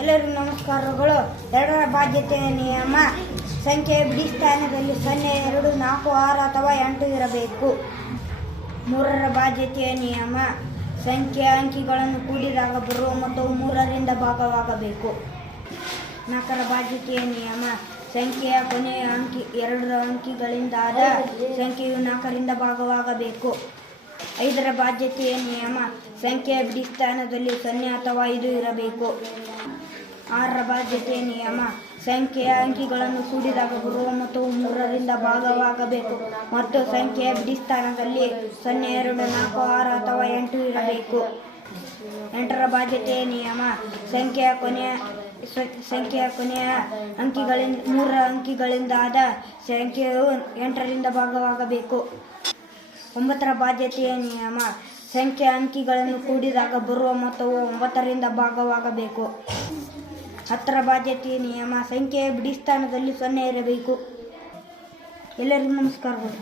ಎಲ್ಲರಿಗೂ ನಮಸ್ಕಾರಗಳು. 2ರ ಬಾಧ್ಯತೆಯ ನಿಯಮ: ಸಂಖ್ಯೆಯ ಬಿಡಿ ಸ್ಥಾನದಲ್ಲಿ 0, 2, 4, 6 ಅಥವಾ 8 ಇರಬೇಕು. 3ರ ಬಾಧ್ಯತೆಯ ನಿಯಮ: ಸಂಖ್ಯೆಯ ಅಂಕಿಗಳನ್ನು ಕೂಡಿದಾಗ ಬರುವ ಮೊತ್ತವು 3ರಿಂದ ಭಾಗವಾಗಬೇಕು. 4ರ ಬಾಧ್ಯತೆಯ ನಿಯಮ: ಸಂಖ್ಯೆಯ ಕೊನೆಯ ಅಂಕಿ 2 ಅಂಕಿಗಳಿಂದಾದ ಸಂಖ್ಯೆಯು 4ರಿಂದ ಭಾಗವಾಗಬೇಕು. 5ರ ಬಾಧ್ಯತೆಯ ನಿಯಮ: ಸಂಖ್ಯೆಯ ಬಿಡಿ ಸ್ಥಾನದಲ್ಲಿ 0 ಅಥವಾ 5 ಇರಬೇಕು. 6ರ ಬಾಧ್ಯತೆಯ ನಿಯಮ: ಸಂಖ್ಯೆಯ ಅಂಕಿಗಳನ್ನು ಕೂಡಿದಾಗ ಬರುವ ಮೊತ್ತವು 3ರಿಂದ ಭಾಗವಾಗಬೇಕು ಮತ್ತು ಸಂಖ್ಯೆಯ ಬಿಡಿ ಸ್ಥಾನದಲ್ಲಿ 0, 2, 4, 6 ಅಥವಾ 8 ಇರಬೇಕು. 8ರ ಬಾಧ್ಯತೆಯ ನಿಯಮ: ಸಂಖ್ಯೆಯ ಕೊನೆಯ ಅಂಕಿಗಳಿಂದ 3 ಅಂಕಿಗಳಿಂದಾದ ಸಂಖ್ಯೆಯು 8ರಿಂದ ಭಾಗವಾಗಬೇಕು. 9ರ ಬಾಧ್ಯತೆಯ ನಿಯಮ: ಸಂಖ್ಯೆಯ ಅಂಕಿಗಳನ್ನು ಕೂಡಿದಾಗ ಬರುವ ಮೊತ್ತವು 9ರಿಂದ ಭಾಗವಾಗಬೇಕು. 10ರ ಬಾಧ್ಯತೆಯ ನಿಯಮ: ಸಂಖ್ಯೆಯ ಬಿಡಿ ಸ್ಥಾನದಲ್ಲಿ 0 ಇರಬೇಕು. ಎಲ್ಲರಿಗೂ ನಮಸ್ಕಾರಗಳು.